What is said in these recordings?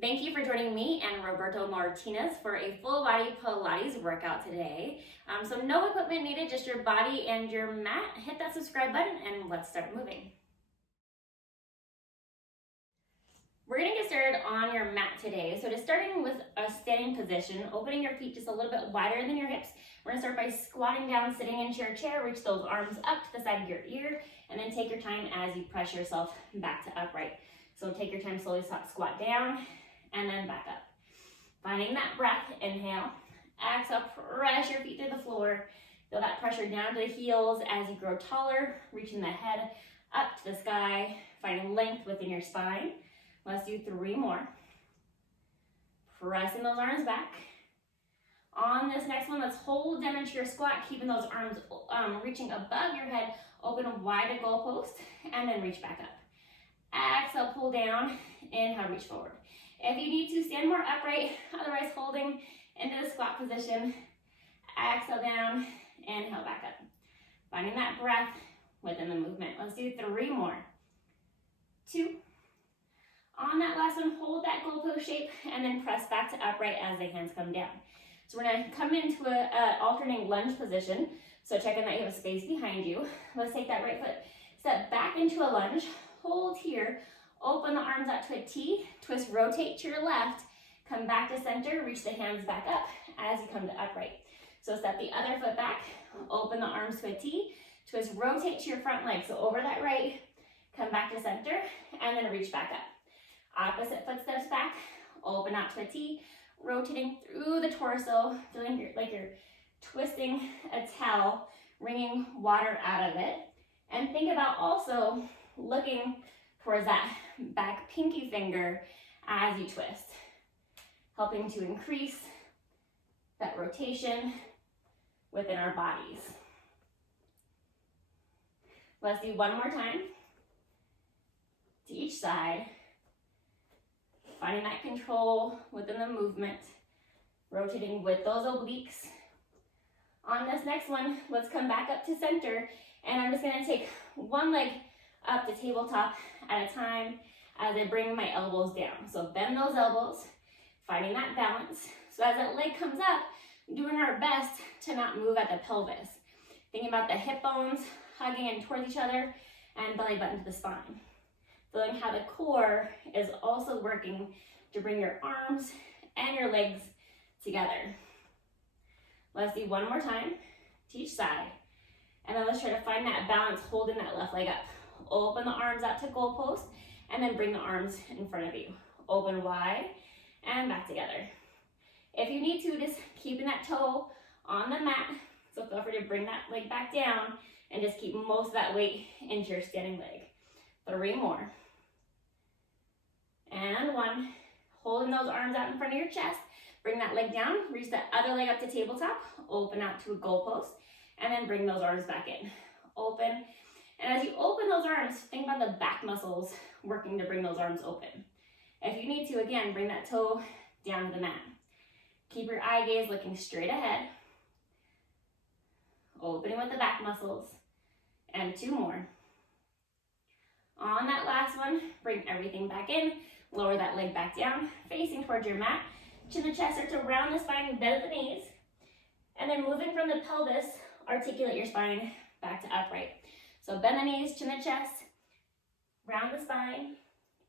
Thank you for joining me and Roberto Martínez for a full body Pilates workout today. So no equipment needed, just your body and your mat. Hit that subscribe button and let's start moving. We're gonna get started on your mat today. So just starting with a standing position, opening your feet just a little bit wider than your hips. We're gonna start by squatting down, sitting into your chair, reach those arms up to the side of your ear, and then take your time as you press yourself back to upright. So take your time, slowly squat down, and then back up. Finding that breath, inhale, exhale, press your feet to the floor. Feel that pressure down to the heels as you grow taller, reaching the head up to the sky, finding length within your spine. Let's do 3 more. Pressing those arms back. On this next one, let's hold down into your squat, keeping those arms reaching above your head, open wide to goalpost, and then reach back up. Exhale, pull down, inhale, reach forward. If you need to, stand more upright, otherwise holding into the squat position. Exhale down, inhale back up. Finding that breath within the movement. Let's do 3 more. 2. On that last one, hold that goalpost shape and then press back to upright as the hands come down. So we're gonna come into an alternating lunge position. So checking that you have space behind you. Let's take that right foot, step back into a lunge, hold here, open the arms out to a T, twist, rotate to your left, come back to center, reach the hands back up as you come to upright. So step the other foot back, open the arms to a T, twist, rotate to your front leg. So over that right, come back to center, and then reach back up. Opposite foot steps back, open out to a T, rotating through the torso, feeling like you're twisting a towel, wringing water out of it. And think about also looking towards that back pinky finger as you twist, helping to increase that rotation within our bodies. Let's do 1 more time to each side. Finding that control within the movement, rotating with those obliques. On this next one, let's come back up to center, and I'm just gonna take one leg up to tabletop at a time as I bring my elbows down. So bend those elbows, finding that balance. So as that leg comes up, doing our best to not move at the pelvis. Thinking about the hip bones hugging in towards each other and belly button to the spine. Feeling how the core is also working to bring your arms and your legs together. Let's do 1 more time to each side. And then let's try to find that balance, holding that left leg up. Open the arms out to goalpost, and then bring the arms in front of you. Open wide, and back together. If you need to, just keeping that toe on the mat, so feel free to bring that leg back down, and just keep most of that weight into your standing leg. 3 more. And 1. Holding those arms out in front of your chest. Bring that leg down, reach that other leg up to tabletop, open out to a goalpost, and then bring those arms back in. Open. And as you open those arms, think about the back muscles working to bring those arms open. If you need to, again, bring that toe down to the mat. Keep your eye gaze looking straight ahead. Opening with the back muscles. And 2 more. On that last one, bring everything back in, lower that leg back down, facing towards your mat. Chin the chest, start to round the spine, bend the knees. And then moving from the pelvis, articulate your spine back to upright. So bend the knees, chin the chest, round the spine,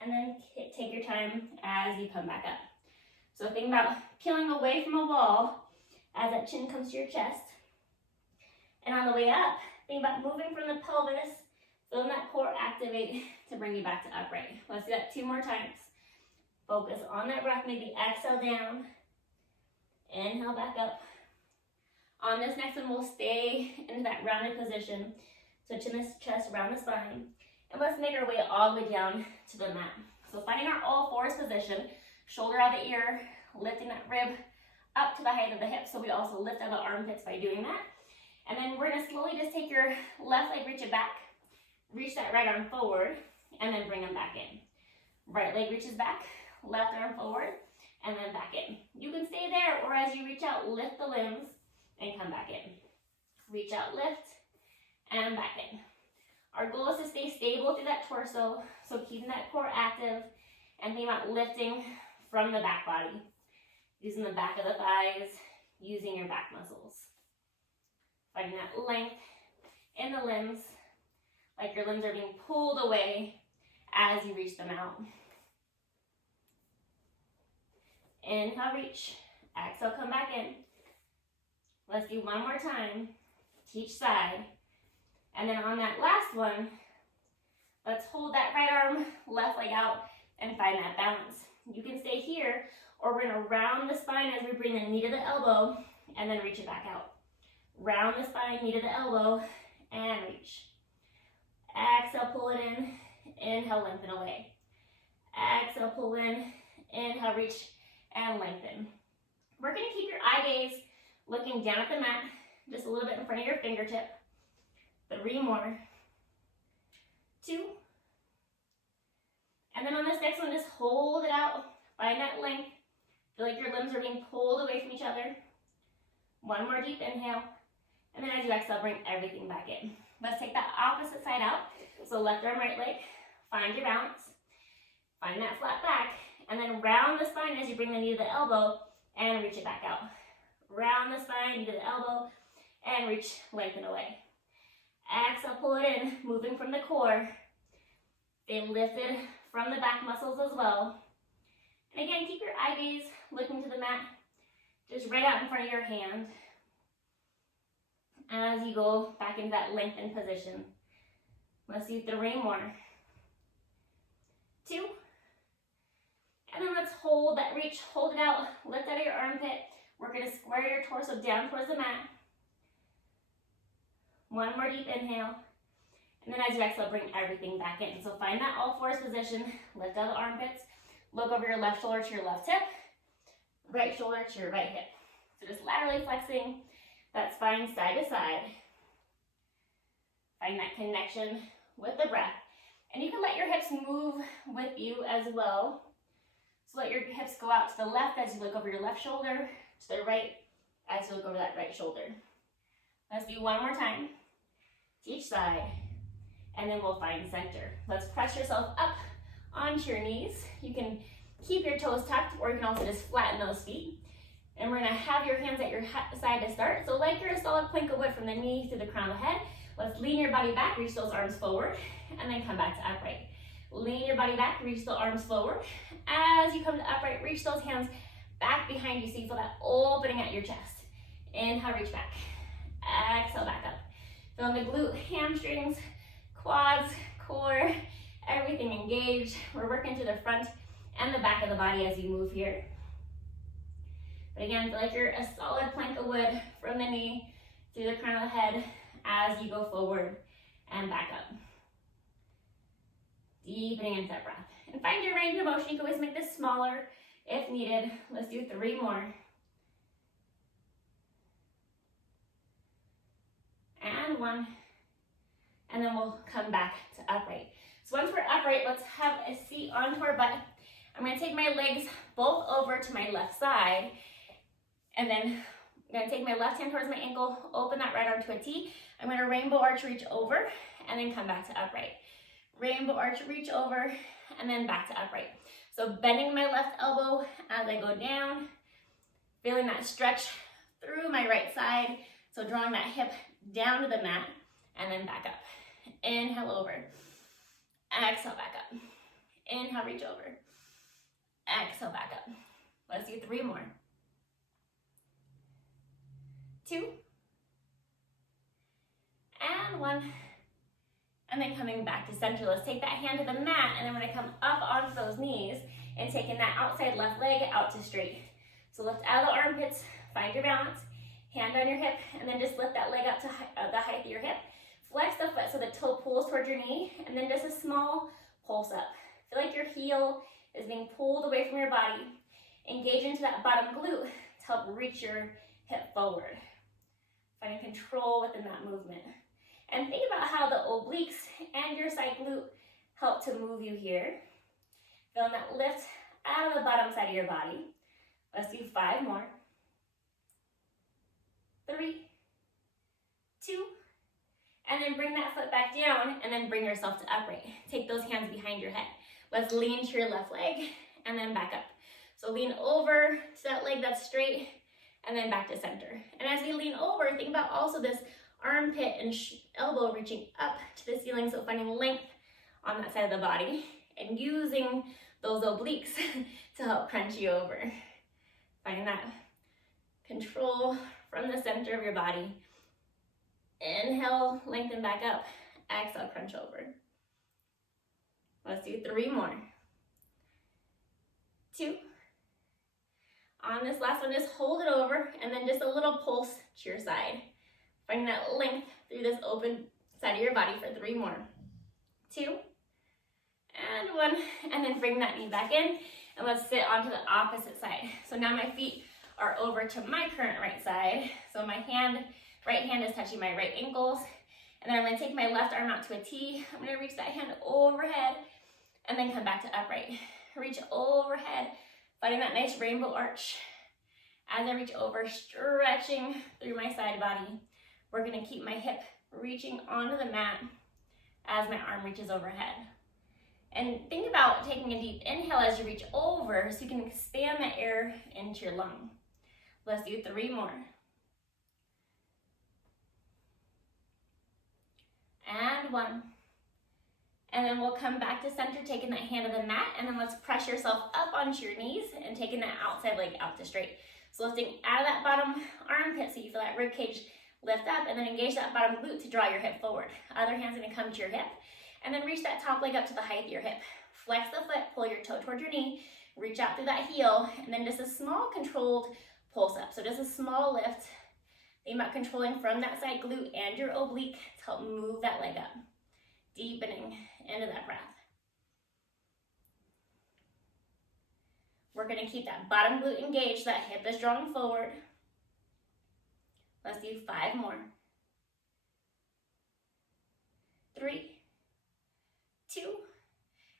and then take your time as you come back up. So think about peeling away from a wall as that chin comes to your chest. And on the way up, think about moving from the pelvis, feeling that core activate to bring you back to upright. Let's do that 2 more times. Focus on that breath, maybe exhale down, inhale back up. On this next one, we'll stay in that rounded position. So chin the chest, round the spine, and let's make our way all the way down to the mat. So finding our all fours position, shoulder out of the ear, lifting that rib up to the height of the hip, so we also lift out the armpits by doing that. And then we're gonna slowly just take your left leg, reach it back, reach that right arm forward, and then bring them back in. Right leg reaches back, left arm forward, and then back in. You can stay there, or as you reach out, lift the limbs and come back in. Reach out, lift, and back in. Our goal is to stay stable through that torso, so keeping that core active and think about lifting from the back body. Using the back of the thighs, using your back muscles. Finding that length in the limbs, like your limbs are being pulled away as you reach them out. Inhale, reach. Exhale, come back in. Let's do one more time to each side. And then on that last one, let's hold that right arm, left leg out, and find that balance. You can stay here, or we're gonna round the spine as we bring the knee to the elbow, and then reach it back out. Round the spine, knee to the elbow, and reach. Exhale, pull it in. Inhale, lengthen away. Exhale, pull in. Inhale, reach, and lengthen. We're gonna keep your eye gaze looking down at the mat, just a little bit in front of your fingertip. 3 more. 2. And then on this next one, just hold it out. Find that length. Feel like your limbs are being pulled away from each other. 1 more deep inhale. And then as you exhale, bring everything back in. Let's take that opposite side out. So left arm, right leg. Find your balance. Find that flat back. And then round the spine as you bring the knee to the elbow and reach it back out. Round the spine, knee to the elbow, and reach, lengthen away. Exhale, pull it in, moving from the core. Stay lifted from the back muscles as well. And again, keep your eye gaze looking to the mat, just right out in front of your hand as you go back into that lengthened position. Let's do 3 more. 2. And then let's hold that reach, hold it out, lift out of your armpit. We're gonna square your torso down towards the mat. 1 more deep inhale. And then as you exhale, bring everything back in. So find that all fours position, lift out the armpits, look over your left shoulder to your left hip, right shoulder to your right hip. So just laterally flexing that spine side to side. Find that connection with the breath. And you can let your hips move with you as well. So let your hips go out to the left as you look over your left shoulder, to the right as you look over that right shoulder. Let's do 1 more time to each side, and then we'll find center. Let's press yourself up onto your knees. You can keep your toes tucked, or you can also just flatten those feet. And we're gonna have your hands at your side to start. So like you're a solid plank of wood from the knee to the crown of the head. Let's lean your body back, reach those arms forward, and then come back to upright. Lean your body back, reach the arms forward. As you come to upright, reach those hands back behind you so you feel that opening at your chest. Inhale, reach back. Exhale, back up. Feeling the glute, hamstrings, quads, core, everything engaged. We're working to the front and the back of the body as you move here. But again, feel like you're a solid plank of wood from the knee through the crown of the head as you go forward and back up. Deepening into that breath. And find your range of motion. You can always make this smaller if needed. Let's do 3 more. And 1. And then we'll come back to upright. So once we're upright, let's have a seat onto our butt. I'm going to take my legs both over to my left side. And then I'm going to take my left hand towards my ankle, open that right arm to a T. I'm going to rainbow arch, reach over, and then come back to upright. Rainbow arch, reach over, and then back to upright. So bending my left elbow as I go down, feeling that stretch through my right side. So drawing that hip down to the mat, and then back up. Inhale over. Exhale, back up. Inhale, reach over. Exhale, back up. Let's do 3 more. 2. And 1. And then coming back to center. Let's take that hand to the mat, and then we're gonna come up onto those knees and taking that outside left leg out to straight. So lift out of the armpits, find your balance, hand on your hip, and then just lift that leg up to the height of your hip. Flex the foot so the toe pulls towards your knee, and then just a small pulse up. Feel like your heel is being pulled away from your body. Engage into that bottom glute to help reach your hip forward. Finding control within that movement. And think about how the obliques and your side glute help to move you here. Feeling that lift out of the bottom side of your body. Let's do 5 more. 3, 2, and then bring that foot back down, and then bring yourself to upright. Take those hands behind your head. Let's lean to your left leg, and then back up. So lean over to that leg that's straight and then back to center. And as we lean over, think about also this armpit and elbow reaching up to the ceiling, so finding length on that side of the body and using those obliques to help crunch you over. Find that control from the center of your body. Inhale, lengthen back up. Exhale, crunch over. Let's do 3 more. 2. On this last one, just hold it over and then just a little pulse to your side. Finding that length through this open side of your body for 3 more. 2. And 1. And then bring that knee back in. And let's sit onto the opposite side. So now my feet are over to my current right side. So my right hand is touching my right ankles. And then I'm going to take my left arm out to a T. I'm going to reach that hand overhead and then come back to upright. Reach overhead, finding that nice rainbow arch. As I reach over, stretching through my side body. We're going to keep my hip reaching onto the mat as my arm reaches overhead. And think about taking a deep inhale as you reach over so you can expand the air into your lung. Let's do 3 more. And 1. And then we'll come back to center, taking that hand to the mat, and then let's press yourself up onto your knees and taking that outside leg out to straight. So lifting out of that bottom armpit so you feel that rib cage lift up, and then engage that bottom glute to draw your hip forward. Other hand's gonna come to your hip, and then reach that top leg up to the height of your hip. Flex the foot, pull your toe toward your knee, reach out through that heel, and then just a small controlled pulse up. So just a small lift. Think about controlling from that side glute and your oblique to help move that leg up. Deepening into that breath. We're going to keep that bottom glute engaged, that hip is drawing forward. Let's do 5 more. 3, 2,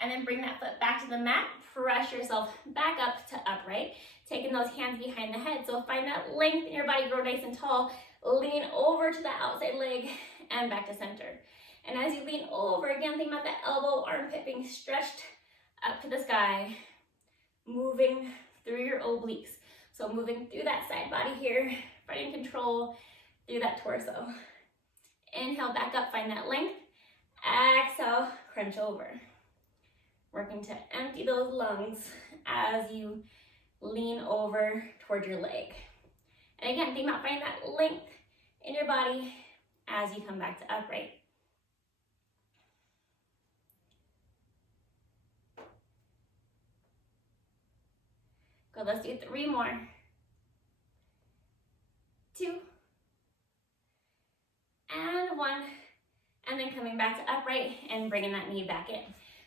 and then bring that foot back to the mat. Press yourself back up to upright, taking those hands behind the head. So find that length in your body, grow nice and tall. Lean over to the outside leg and back to center. And as you lean over, again, think about that elbow, armpit being stretched up to the sky, moving through your obliques. So moving through that side body here, finding control through that torso. Inhale, back up, find that length. Exhale, crunch over. Working to empty those lungs as you lean over toward your leg. And again, think about finding that length in your body as you come back to upright. Good, let's do 3 more. 2, and 1, and then coming back to upright and bringing that knee back in.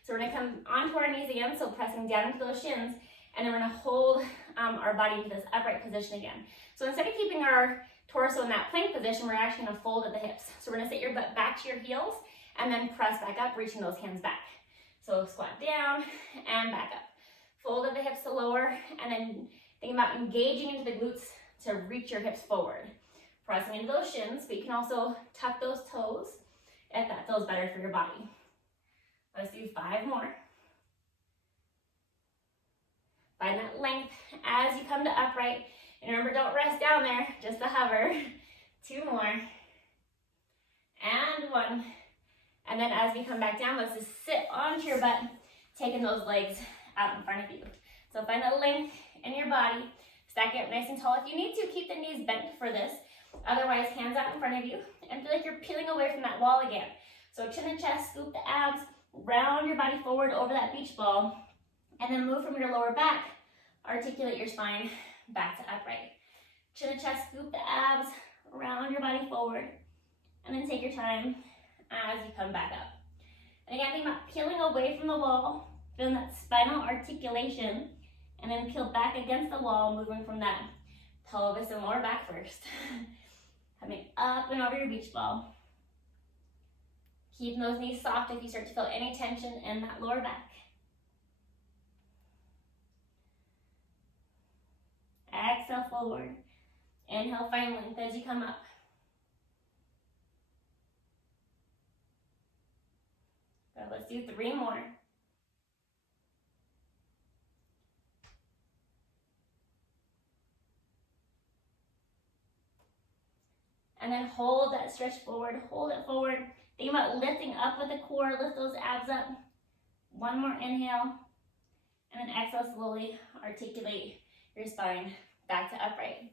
So we're gonna come onto our knees again, so pressing down into those shins, and then we're gonna hold our body into this upright position again. So instead of keeping our torso in that plank position, we're actually gonna fold at the hips. So we're gonna sit your butt back to your heels, and then press back up, reaching those hands back. So squat down and back up. Fold at the hips to lower, and then think about engaging into the glutes to reach your hips forward. Pressing into those shins, but you can also tuck those toes if that feels better for your body. Let's do 5 more. Find that length as you come to upright. And remember, don't rest down there, just to hover. 2 more. And 1. And then as we come back down, let's just sit onto your butt, taking those legs out in front of you. So find that length in your body. Stack it up nice and tall. If you need to, keep the knees bent for this. Otherwise, hands out in front of you. And feel like you're peeling away from that wall again. So chin to chest, scoop the abs, round your body forward over that beach ball, and then move from your lower back. Articulate your spine back to upright. Chin to chest, scoop the abs, round your body forward, and then take your time as you come back up. And again, think about peeling away from the wall, feeling that spinal articulation, and then peel back against the wall, moving from that pelvis and lower back first. Coming up and over your beach ball. Keeping those knees soft if you start to feel any tension in that lower back. Exhale forward. Inhale, find length as you come up. Good, let's do 3 more. And then hold that stretch forward, hold it forward. Think about lifting up with the core, lift those abs up. One more inhale, and then exhale, slowly articulate your spine back to upright.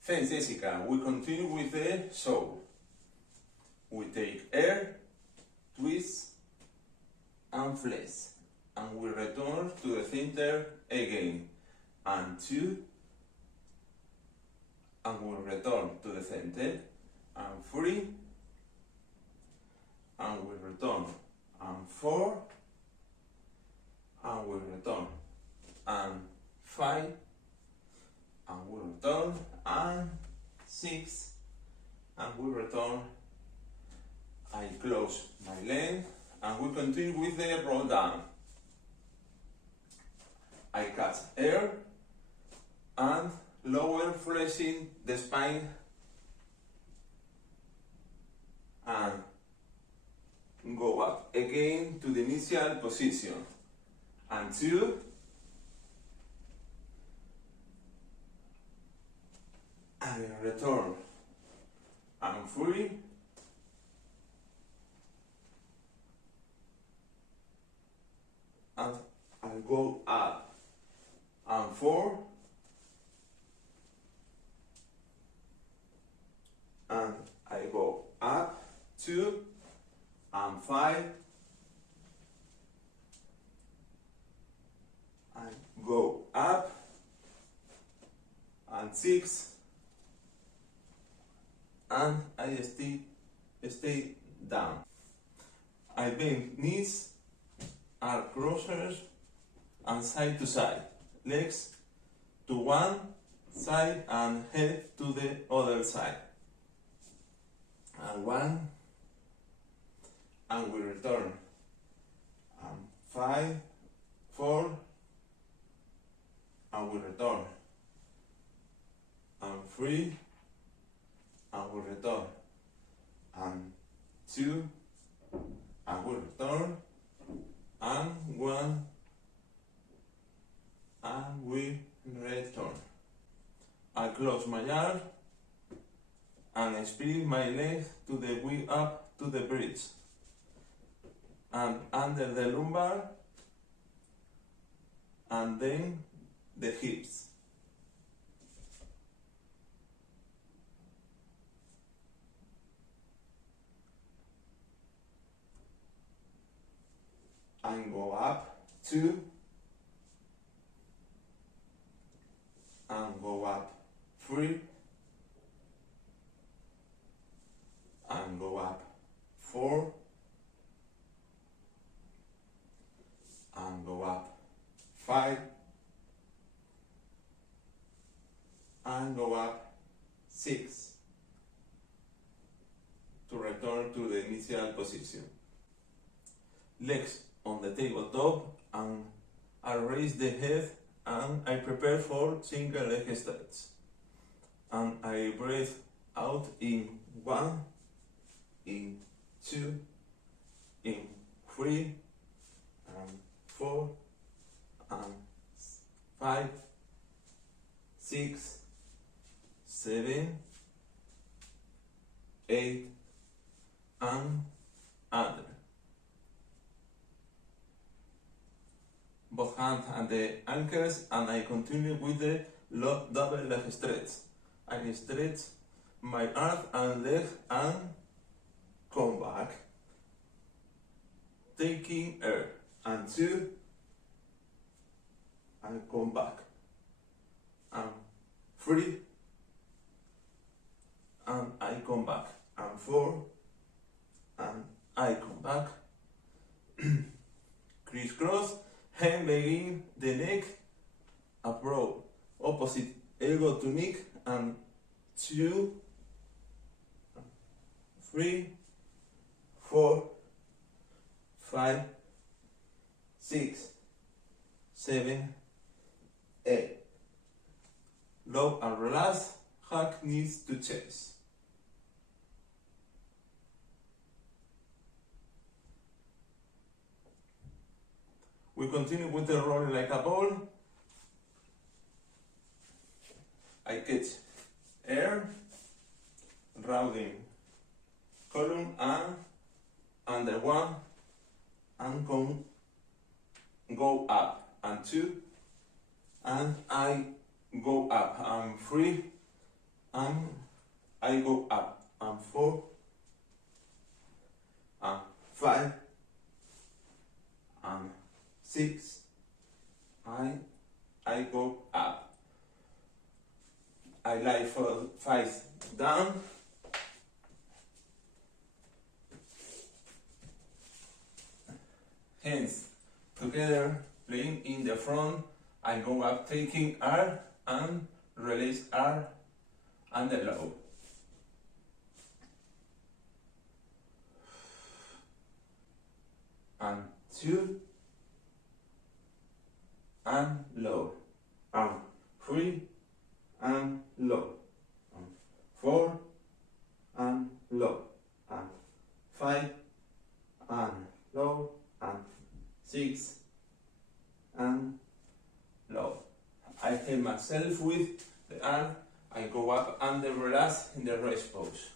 Thanks, Jessica. We continue with the show. We take air, twist, and flex. And we return to the center again. And 2. And we return to the center. And 3. And we return. And 4. And we return. And 5. And we return. And 6. And we return. I close my leg. And we continue with the roll down. I catch air and lower, flexing the spine and go up again to the initial position. And 2. And return. And 3. And I go up. And 4. And I go up. 2. And 5. And go up. And 6. And I stay down. I bend knees are crossers and side to side. Legs to one side and head to the other side. And 1. And we return. And 5, 4. And we return. And 3. And we return. And 2. And we return. And 1. And we return. I close my arm and I spread my leg to the way up to the bridge and under the lumbar and then the hips. And go up 2. And go up 3. And go up 4. And go up 5. And go up 6. To return to the initial position. Legs on the tabletop and I raise the head and I prepare for single leg stretch. And I breathe out in 1, in 2, in 3, and 4, and 5, 6, 7, 8, and under. Both hands and the ankles, and I continue with the double leg stretch. I stretch my arm and leg and come back, taking air, and 2, and come back, and 3, and I come back, and 4, and I come back, crisscross. Hand begin the neck, approach opposite elbow to neck, and 2, 3, 4, 5, 6, 7, 8. Low and relax, hug knees to chest. We continue with the rolling like a ball. I catch air, rounding column and under 1 and go up, and 2 and I go up, and 3 and I go up, and 4 and 5 and 6 I go up. I lie for 5 down, hands together, playing in the front. I go up taking R and release R and the low. And 2 and low, and 3 and low, and 4 and low, and 5 and low, and 6 and low. I hold myself with the arm. I go up and relax in the rest pose.